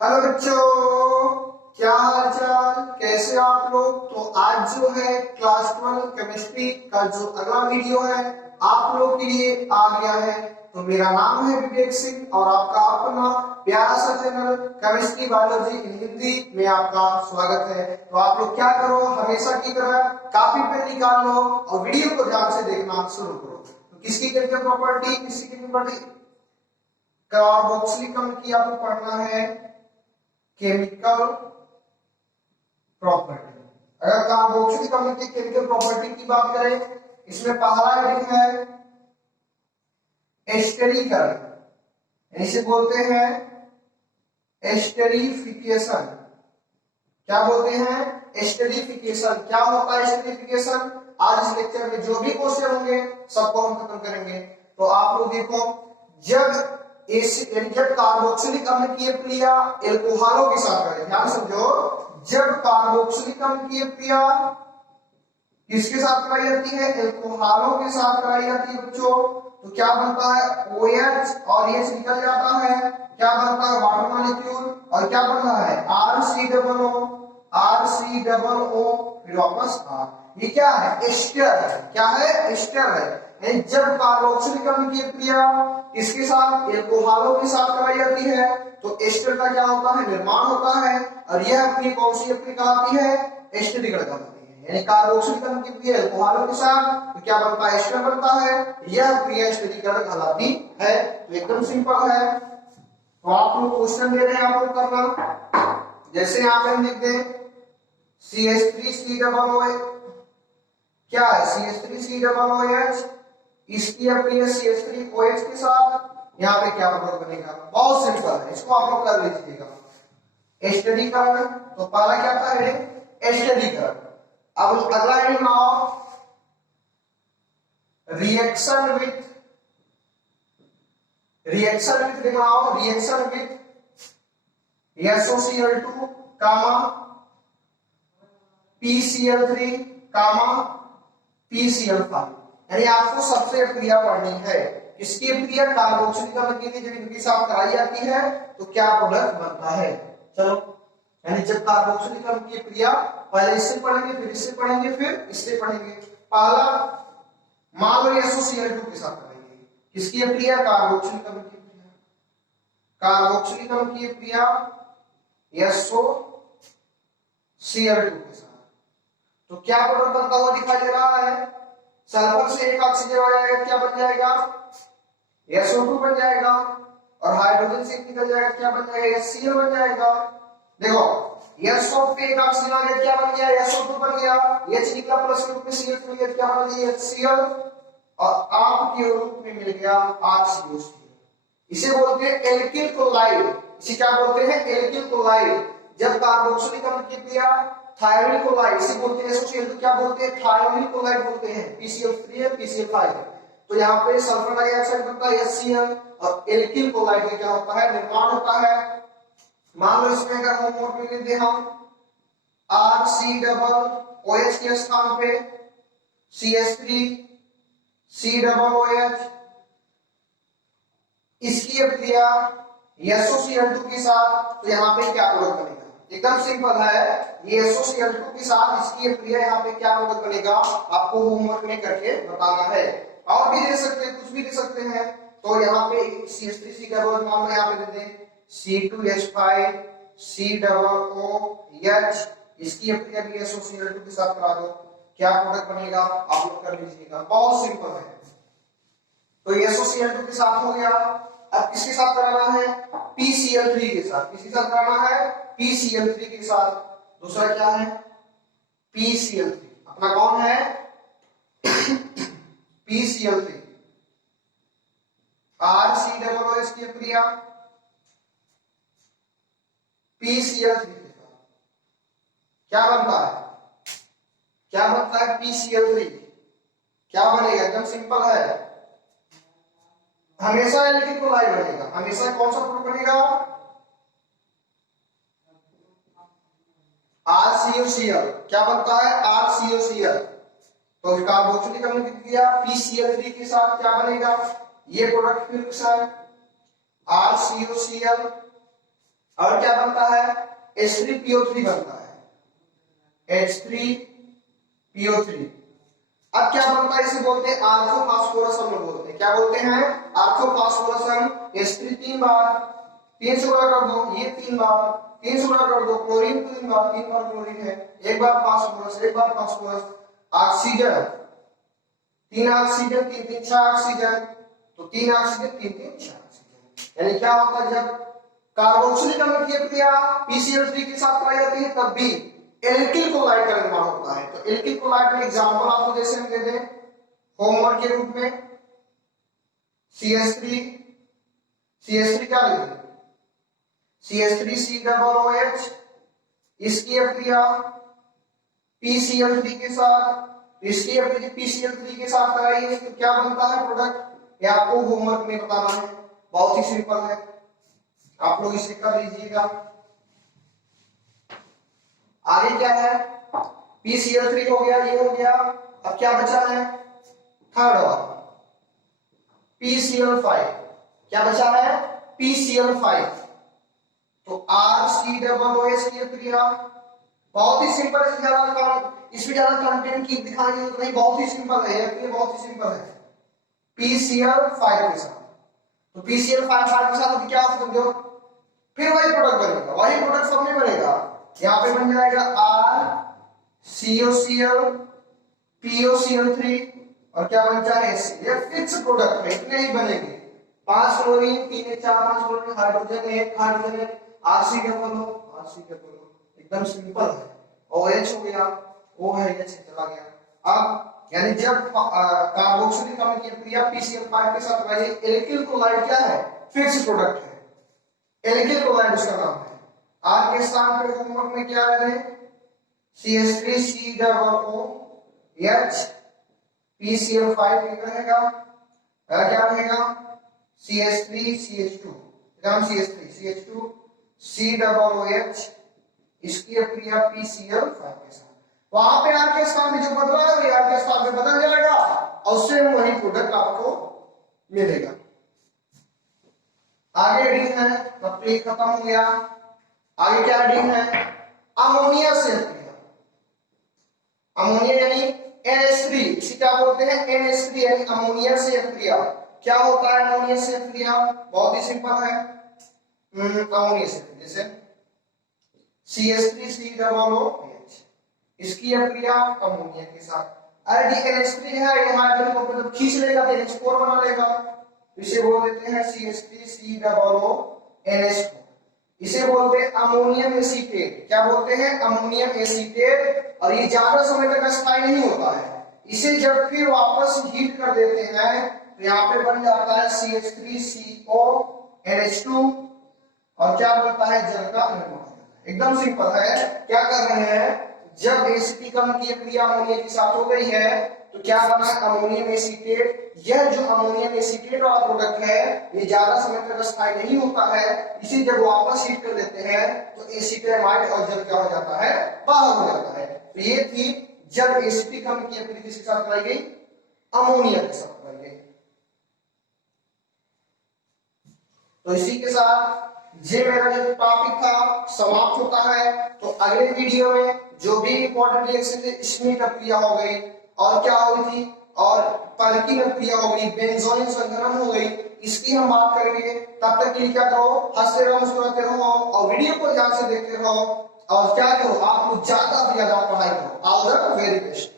Hello बच्चों, क्या हाल चाल, कैसे आप लोग। तो आज जो है क्लास 12 केमिस्ट्री का जो अगला वीडियो है आप लोग के लिए आ गया है। तो मेरा नाम है विवेक सिंह और आपका अपना प्यारा सा चैनल केमिस्ट्री बायोलॉजी इन हिंदी में आपका स्वागत है। तो आप लोग क्या करो, हमेशा की तरह कापी पे निकाल लो और वीडियो को ध्यान से देखना शुरू करो। तो किसकी केमिकल प्रॉपर्टी, किसकी प्रॉपर्टी, कार्बोक्सिलिक अम्ल की आपको पढ़ना है केमिकल प्रॉपर्टी। अगर कार्बोक्सिलिक अम्ल की केमिकल प्रॉपर्टी की बात करें, इसमें पहला हेडिंग है एस्टेरीकरण, इसे बोलते हैं एस्टेरिफिकेशन। क्या बोलते हैं? एस्टेरिफिकेशन। क्या होता है एस्टेरिफिकेशन? आज इस लेक्चर में जो भी क्वेश्चन होंगे सबको हम खत्म करेंगे। तो आप लोग देखो, जब कार्बोक्सिलिक अम्ल की क्रिया एल्कोहलों के साथ करें, ध्यान समझो, जब कार्बोक्सिलिक अम्ल की क्रिया किसके साथ कराई जाती है? एल्कोहलों के साथ कराई जाती है बच्चों। तो क्या बनता है? OH और H निकल जाता है, क्या बनता है? Water molecule. और क्या बन रहा है? RC फिर वापस R। ये क्या है? एस्टर है। क्या है? एस्टर है। जब कार्बोक्सिलिक अम्ल की क्रिया किसके साथ? एल्कोहलों के साथ कराई जाती है तो एस्टर का क्या होता है? निर्माण होता है। और यह अपनी कौन सी क्रिया कहलाती है? एस्टरीकरण कहलाती है। यानी कार्बोक्सिलिक अम्ल की क्रिया एल्कोहलों के साथ तो क्या बनता है? एस्टर बनता है। यह क्रिया एस्टरीकरण कहलाती है। तो एकदम सिंपल है। तो आप लोग क्वेश्चन दे रहे हैं, आप लोग करना। जैसे यहाँ पे हम लिख दें CH3COOH, क्या है? CH3COOH, इसकी अपनी CH3OH के साथ यहाँ पे क्या प्रोडक्ट बनेगा? बहुत सिंपल है, इसको आप लोग कर लीजिएगा। एस्टरीकरण, तो पहला क्या था हेडिंग? एस्टरीकरण। अब अगला हेडिंग आओ, रिएक्शन विथ दिखाओ, reaction with SOCl2 comma PCl3 comma PCl5। यानी आपको सबसे क्रिया पढ़नी है। किसकी क्रिया? कार्बोक्सिलिक अम्ल की जब इनके साथ कराई जाती है तो क्या प्रोडक्ट बनता है। चलो, यानी जब कार्बोक्सिलिक अम्ल की क्रिया, पहले इससे पढ़ेंगे, फिर इससे पढ़ेंगे, फिर इससे पढ़ेंगे। पहला मान लो SOCl2 के साथ करेंगे। किसकी क्रिया? कार्बोक्सिलिक अम्ल की क्रिया। कार्बोक्सिलिक अम्ल की क्रिया SOCl2 के साथ तो क्या प्रोडक्ट बनता हुआ दिखाई दे रहा है? सल्फर से एक ऑक्सीजन आ जाएगा, क्या बन जाएगा? SO2 बन जाएगा। और हाइड्रोजन से निकल जाएगा, क्या बन जाएगा? HCl बन जाएगा। देखो, SO पे एक ऑक्सीजन आ गया, क्या बन गया? SO2 बन गया। H निकला प्लस के रूप में Cl मिल गया, क्या बन गया? HCl। और आपके रूप में मिल गया RCOCl। इसे बोलते हैं एल्किल क्लोराइड। इसे क्या बोलते हैं? Alkyl chloride. जब कार्बोक्सिलिक अम्ल की क्रिया थायोनिल क्लोराइड, इसे बोलते हैं SOCl2, क्या बोलते हैं? थायोनिल क्लोराइड बोलते हैं। PCl3 है, PCl5 है। तो यहाँ पे सल्फर डाइऑक्साइड बनता है HCl और एल्किल क्लोराइड का क्या होता है? निर्माण होता है। मान लो इसमें अगर होमवर्क में लिख दे हम RCOOH के स्थान पे CH3COOH, इसकी क्रिया SOCl2 के साथ, तो यहाँ पे क्या प्रोडक्ट बनेगा? एकदम सिंपल है। ये SOCl2 के साथ इसकी क्रिया यहाँ पे क्या प्रोडक्ट बनेगा आपको होमवर्क में करके बताना है। और भी दे सकते हैं, कुछ भी दे सकते हैं। तो यहाँ पे CH3C का मान लो यहाँ पे दे दें C2H5 COOH, इसकी क्रिया भी SOCl2 के साथ करा दो, क्या प्रोडक्ट बनेगा आप लोग कर लीजिएगा। बहुत सिंपल है। तो SOCl2 के साथ हो गया। अब किसके साथ कराना है? PCl3 के साथ। किसके साथ कराना है? PCl3 के साथ। दूसरा क्या है? PCl3। अपना कौन है? PCl3। RCOOH की क्रिया PCl3 के साथ क्या बनता है? क्या बनता है? PCl3 क्या बनेगा? एकदम सिंपल है, हमेशा एल्किल क्लोराइड बनेगा। हमेशा कौन सा प्रोडक्ट बनेगा? RCOCl। क्या बनता है? RCOCl। तो कार्बोक्सिलिक अम्ल की क्रिया PCl3 के साथ क्या बनेगा? ये प्रोडक्ट फिक्स है RCOCl और क्या बनता है, H3PO3 बनता है, H3PO3। अब क्या बनता है, इसे बोलते हैं आर्थोफॉस्फोरस, हम लोग बोलते हैं, क्या बोलते हैं, आर्थोफॉस्फोरस। H3 3 बार, 3 से गुणा कर दो, ये 3 बार, 3 से गुणा कर दो, क्लोरीन 3 बार, 3 बार क्लोरीन है, एक बार फास्फोरस, एक बार फास्फोरस, ऑक्सीजन 3 ऑक्सीजन, 3 3 6 ऑक्सीजन, तो 3 ऑक्सीजन 3 3 6 ऑक्सीजन। यानी क्या होता है, जब कार्बोक्सिलिक अम्ल की क्रिया PCl3 के साथ कराई जाती है तब भी एल्किल क्लोराइड का निर्माण होता है। तो एल्किल क्लोराइड का एग्जांपल आपको जैसे हम दे दें होमवर्क के रूप में, CH3 क्या लिखेंगे, CH3COOH, इसकी क्रिया PCl3 के साथ, इसकी PCl3 के साथ कराइए तो क्या बनता है प्रोडक्ट, ये आपको होमवर्क में बताना है, बहुत ही सिंपल है, आप लोग इसे कर लीजिएगा। आगे क्या है, PCl3 हो गया, ये हो गया, अब क्या बचा है, थर्ड वाला PCl5, क्या बचा है, PCl5। तो RCOOH की क्रिया बहुत ही सिंपल है, इसमें ज्यादा कंटेंट की दिखाने की जरूरत नहीं, बहुत ही सिंपल है, ये बहुत ही सिंपल है, PCl5 के साथ। तो PCl5 के साथ क्या समझो, फिर वही प्रोडक्ट बनेगा, वही प्रोडक्ट सब में बनेगा, यहाँ पे बन जाएगा RCOCl POCl3 और क्या बनता है, ये फिक्स प्रोडक्ट है, इतने ही बनेंगे, 5 chlorine 3 4 5 chlorine, hydrogen 1 hydrogen RC एकदम सिंपल है। OH हो गया, O है, H चला गया। अब यानी जब कार्बोक्सिलिक अम्ल की क्रिया PCl5 के साथ कराई, एल्किल क्लोराइड क्या है, फिक्स प्रोडक्ट है, एल्किल क्लोराइड उसका नाम है। R के स्थान पे होमवर्क में क्या है, CH3COOH PCl5 रहेगा, क्या रहेगा, CH3CH2 CH2COOH, इसकी क्रिया PCl5 के साथ। वहां पे R के स्थान में जो बदला है R के स्थान में बदल जाएगा और उससे वही प्रोडक्ट आपको मिलेगा। आगे एडिंग है, तब तो ये खत्म हो गया। आगे क्या एडिंग है, अमोनिया से क्रिया, अमोनिया यानी NH3, इसे क्या बोलते हैं, NH3 यानी अमोनिया से क्रिया। क्या होता है अमोनिया से क्रिया, बहुत ही सिंपल है, अमोनिया से जैसे CH3COOH, इसकी क्रिया अमोनिया के साथ। अरे NH3 है, ये हाइड्रोजन को जब खींच लेगा तो NH4 बना लेगा, इसे बोल देते हैं CH3COONH4। इसे बोलते हैं अमोनियम एसीटेट, क्या बोलते हैं, अमोनियम एसीटेट। और ये ज्यादा समय तक स्थायी नहीं होता है, इसे जब फिर वापस हीट कर देते हैं तो यहाँ पे बन जाता है CH3CONH2 और क्या बनता है, जल का निर्माण। एकदम सिंपल है, क्या कर रहे हैं, जब एसिटिक अम्ल की क्रिया अमोनिया के साथ हो गई है तो क्या बना, अमोनियम एसीटेट। यह जो अमोनियम एसीटेट वाला प्रोडक्ट है ये ज्यादा समय तक स्थायी नहीं होता है, इसे जब वापस हीट कर देते हैं तो एसीटेमाइड और जल क्या हो जाता है, बाहर हो जाता है। तो ये थी जब एसिटिक अम्ल की क्रिया किसके साथ कराई गई, अमोनिया के साथ कराई गई। तो इसी के साथ ये मेरा जो टॉपिक था समाप्त होता है। तो अगले वीडियो में जो भी इंपॉर्टेंट रिएक्शन थे, इसमें प्रक्रिया हो गई और क्या हो गई थी, और परकी प्रक्रिया हो गई, बेंजोइन संघनन हो गई, इसकी हम बात करेंगे। तब तक के लिए क्या करो, हंसते रहो, मुस्कुराते रहो और वीडियो को ध्यान से देखते रहो और क्या करो, आप लोग ज्यादा से ज्यादा पढ़ाई करो। All the very best.